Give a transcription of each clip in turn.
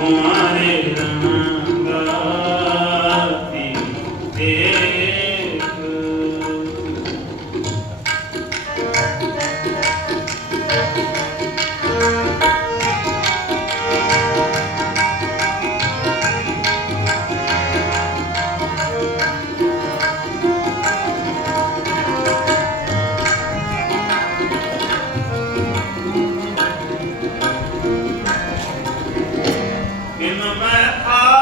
Música in the back.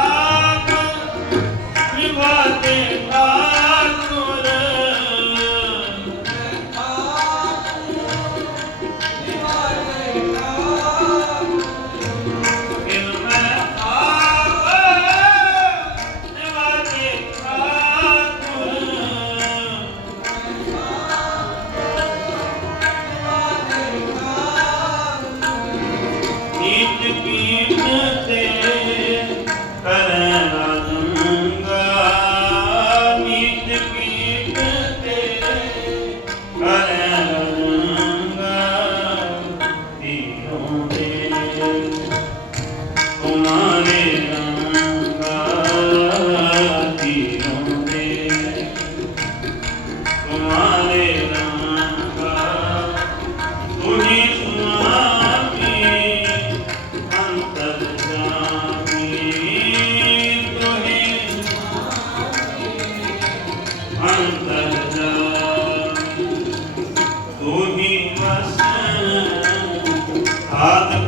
Father